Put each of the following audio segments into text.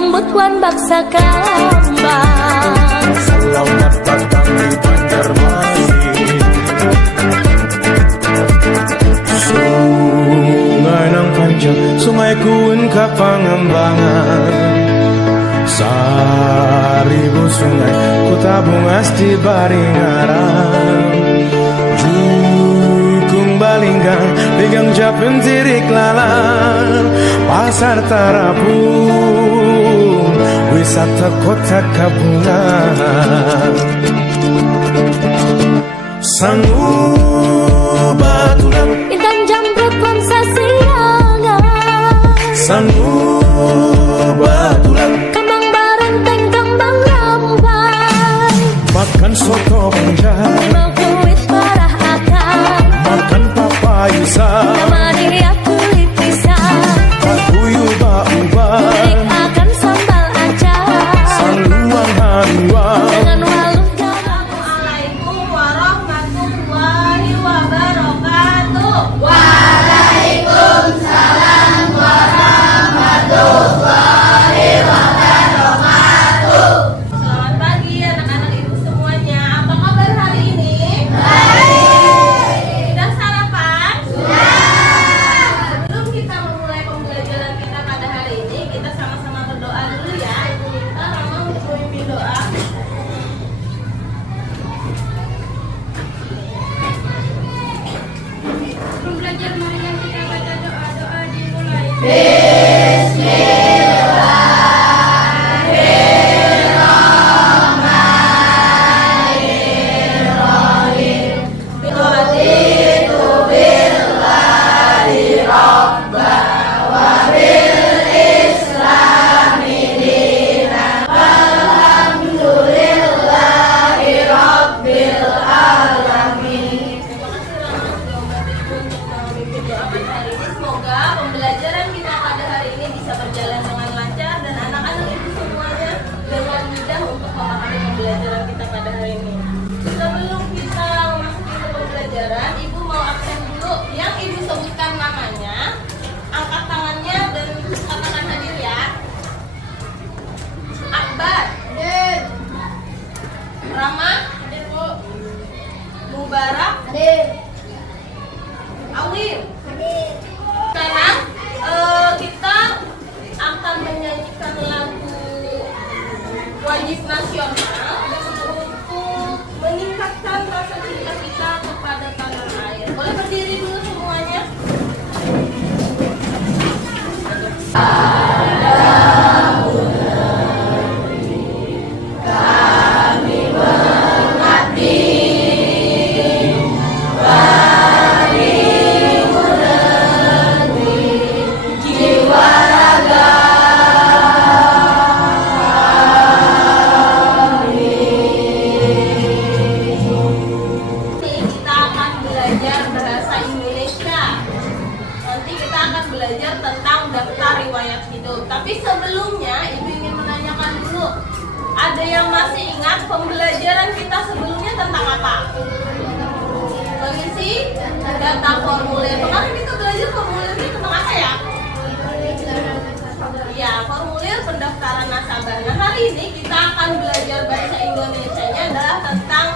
nyambut wan baksa kambang. Selamat datang di Banjarmasin. Sungai nang panjang, sungai kuin ka Pangembangan. Seribu sungai ku tabung asti baringaran. Jukung balinggang, ligang japen tirik lalan. Pasar Tarapung, wisata kota Kabungan. Sangu batulan, Intan jamrut wan sasiangan. sangu batulan, Kembang barenteng kembang rampai. makan soto banjar, Mengkuit parah akan. makan papayusa, Namanya kulit pisang. pakuyu bauban, Kulit akan sambal acar. saluang haluang. Dengan waluh garam. Assalamualaikum warahmatullahi wabarakatuh. Selamat pagi anak-anak ibu semuanya. Apa kabar hari ini? Baik. Sudah sarapan? Sudah. Sebelum kita memulai pembelajaran kita pada hari ini, kita sama-sama berdoa dulu ya. Ibu minta Rama untuk memimpin doa. Sebelum belajar, marilah kita baca doa-doa dimulai. Semoga pembelajaran kita pada hari ini bisa berjalan dengan lancar dan anak-anak ibu semuanya dengan mudah untuk memahami pembelajaran kita pada hari ini. Sebelum kita memasuki ke pembelajaran, ibu mau absen dulu. Yang ibu sebutkan namanya, angkat tangannya dan katakan hadir ya. Akbar, hadir. Rama, hadir bu. Mubarak, hadir. Awil, hadir. Sekarang kita akan menyanyikan lagu wajib nasional untuk meningkatkan rasa cinta kita kepada tanah air. Boleh berdiri dulu semuanya. Kita akan belajar bahasa Indonesia. Nanti kita akan belajar tentang daftar riwayat hidup. Tapi sebelumnya, ibu ingin menanyakan dulu. Ada yang masih ingat pembelajaran kita sebelumnya tentang apa? Mengisi data formulir. Kemarin kita belajar formulirnya tentang apa ya? Ya, formulir pendaftaran nasabah. Nah, hari ini kita akan belajar bahasa Indonesianya adalah tentang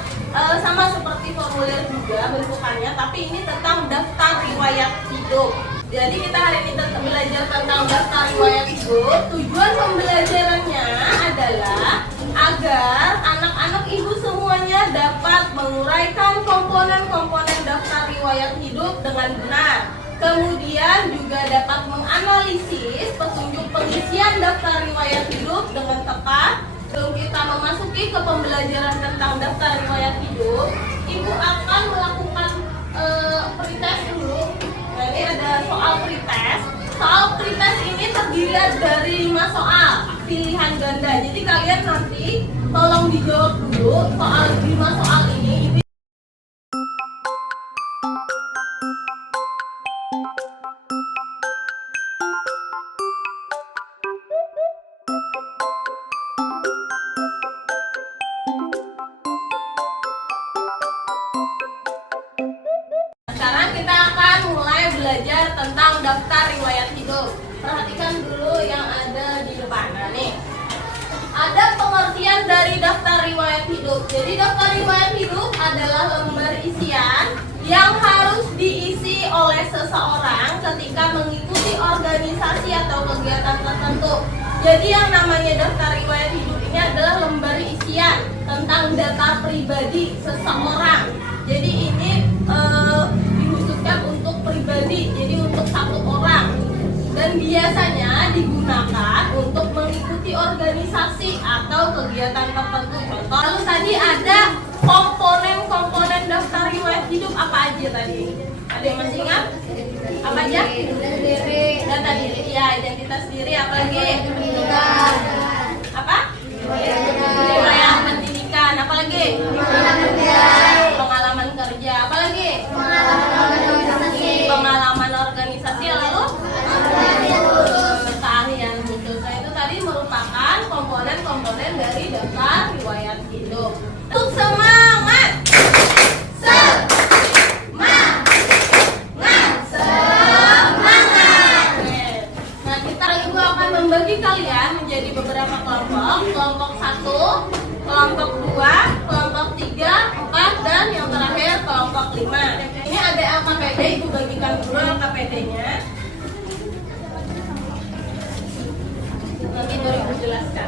sama seperti formulir juga bentukannya, tapi ini tentang daftar riwayat hidup. Jadi kita hari ini belajar tentang daftar riwayat hidup. Tujuan pembelajarannya adalah agar anak-anak ibu semuanya dapat menguraikan komponen-komponen daftar riwayat hidup dengan benar. Kemudian juga dapat menganalisis petunjuk pengisian daftar riwayat hidup dengan tepat. Sebelum kita memasuki ke pembelajaran tentang daftar riwayat hidup, ibu akan melakukan pretest dulu. Nah, ini ada soal pretest. Soal pretest ini terdiri dari 5 soal pilihan ganda. Jadi kalian nanti tolong dijawab dulu soal 5 soal ini. belajar tentang daftar riwayat hidup. Perhatikan dulu yang ada di depan. Nah nih, hidup. Jadi daftar riwayat hidup adalah lembar isian yang harus diisi oleh seseorang ketika mengikuti organisasi atau kegiatan tertentu. Jadi yang namanya daftar riwayat hidup ini adalah lembar isian tentang data pribadi seseorang. Jadi ini dikhususkan untuk pribadi, jadi untuk satu orang. Dan biasanya digunakan untuk mengikuti organisasi atau kegiatan tertentu. Contoh, lalu tadi ada komponen-komponen daftar riwayat hidup apa aja tadi? Ada yang masih ingat? Apa aja? Data diri, ya, identitas diri, apa lagi? Apa? Riwayat pendidikan, apa lagi? Pengalaman kerja, apa lagi? Pengalaman organisasi, lalu? Keahlian khusus. Nah, itu tadi merupakan komponen-komponen dari daftar riwayat hidup. Untuk semangat! Nah, kita ibu akan membagi kalian menjadi beberapa kelompok. Kelompok 1, kelompok 2, kelompok 3, 4, dan yang terakhir kelompok 5. Ini ada LKPD, ibu bagikan dulu LKPD-nya. Nanti baru ibu jelaskan.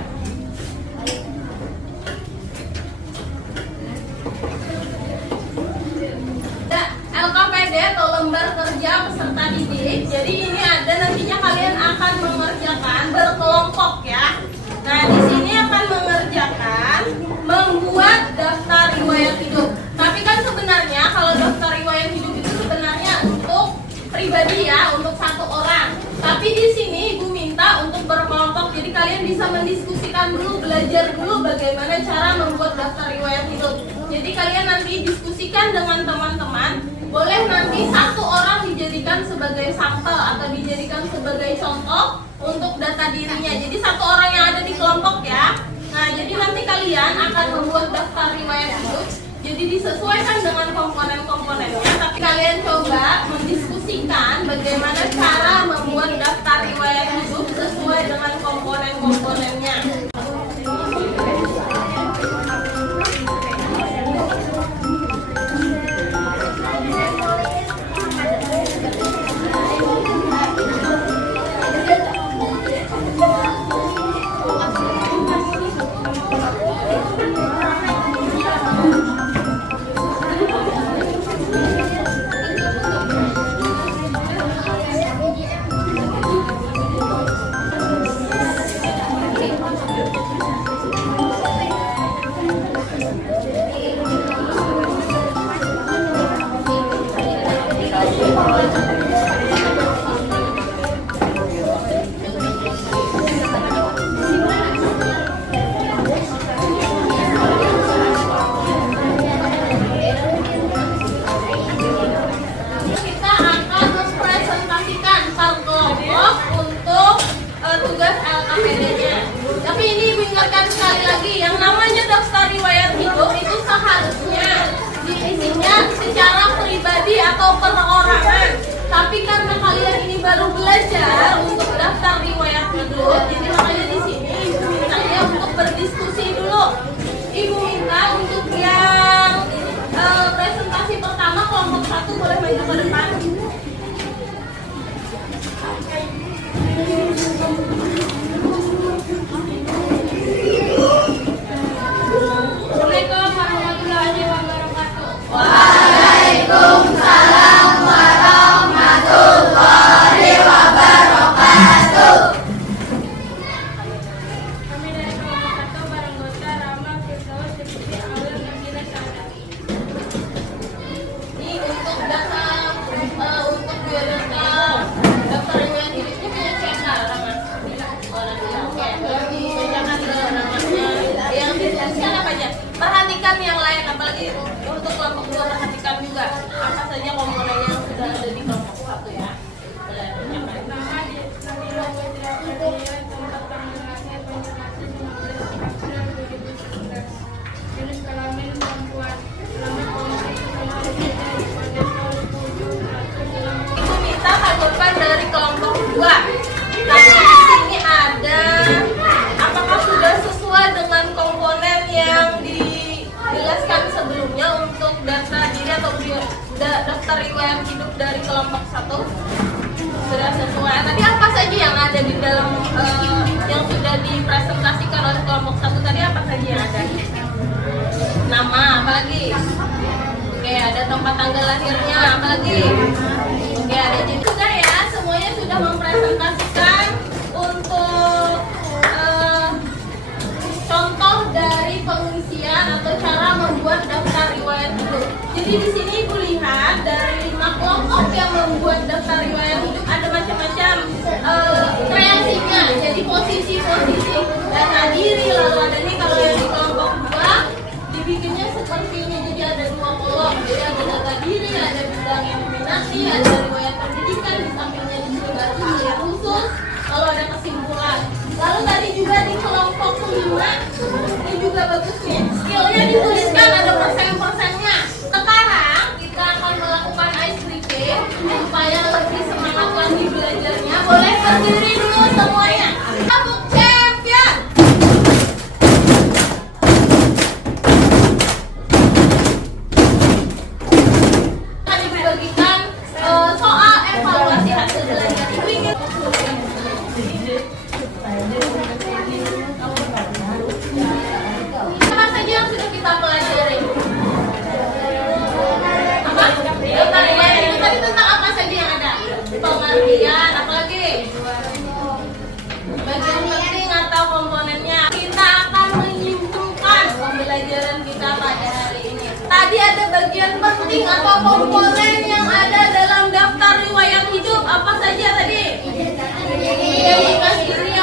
LKPD atau lembar kerja peserta didik. Jadi ini ada nantinya kalian akan mengerjakan berkelompok ya. Nah, di sini akan mengerjakan membuat daftar riwayat hidup. Tapi kan sebenarnya kalau daftar riwayat hidup itu sebenarnya untuk pribadi ya, untuk satu orang. Tapi di sini ibu minta untuk berkelompok. Jadi kalian bisa mendiskusikan dulu, belajar dulu bagaimana cara membuat daftar riwayat hidup. Jadi kalian nanti diskusikan dengan teman-teman. Boleh nanti satu orang dijadikan sebagai sampel atau dijadikan sebagai contoh untuk data dirinya. Jadi satu orang yang ada di kelompok ya. Nah, jadi nanti kalian akan membuat daftar riwayat hidup. Jadi disesuaikan dengan komponen-komponennya. Tapi kalian coba mendiskusikan bagaimana cara membuat daftar riwayat hidup sesuai dengan komponen-komponennya. Tugas LKPD-nya. Tapi ini ibu ingatkan sekali lagi, yang namanya daftar riwayat hidup itu seharusnya diisinya secara pribadi atau perorangan. Tapi karena kalian ini baru belajar untuk daftar riwayat hidup, jadi makanya di sini ibu mintanya untuk berdiskusi dulu. Ibu minta untuk yang presentasi pertama kelompok 1 boleh maju ke depan. Assalamualaikum warahmatullahi wabarakatuh. Waalaikumsalam warahmatullahi wabarakatuh. daftar riwayat hidup dari kelompok 1? Sudah sesuai. Tadi apa saja yang ada di dalam yang sudah dipresentasikan oleh kelompok 1 tadi, apa saja yang ada? Nama, apa lagi? Oke, ada tempat tanggal lahirnya, apa lagi? Oke, ada juga ya, semuanya sudah mempresentasikan untuk contoh dari pengisian atau cara membuat daftar riwayat hidup. Jadi di sini Ibu lihat dari 5 kelompok yang membuat daftar riwayat hidup ada macam-macam kreasinya. Jadi posisi-posisi data diri, lalu ada nih kalau yang di kelompok 2 dibikinnya seperti ini. Jadi ada 2 kolom. Jadi ada data diri, ada bidang yang dominasi, ada riwayat pendidikan, di sampingnya di sini ada yang khusus, lalu ada kesimpulan. Lalu tadi juga di kelompok 5 ini juga bagus nih. Skillnya dituliskan ada persen-persennya. Sekarang kita akan melakukan ice breaking supaya lebih semangat lagi belajarnya. Boleh berdiri dulu semuanya. Sabuk champion. Akan dibagikan soal evaluasi hasil belajar. Ibu ingin apa saja yang sudah kita pelajari? Apa? Daftar riwayat itu tadi tentang apa saja yang ada? Pengertian, apa lagi? Bagian penting atau komponennya. Kita akan menyimpulkan pembelajaran kita pada hari ini. Tadi ada bagian penting atau komponen yang ada dalam daftar riwayat hidup. Apa saja tadi? Identitas diri,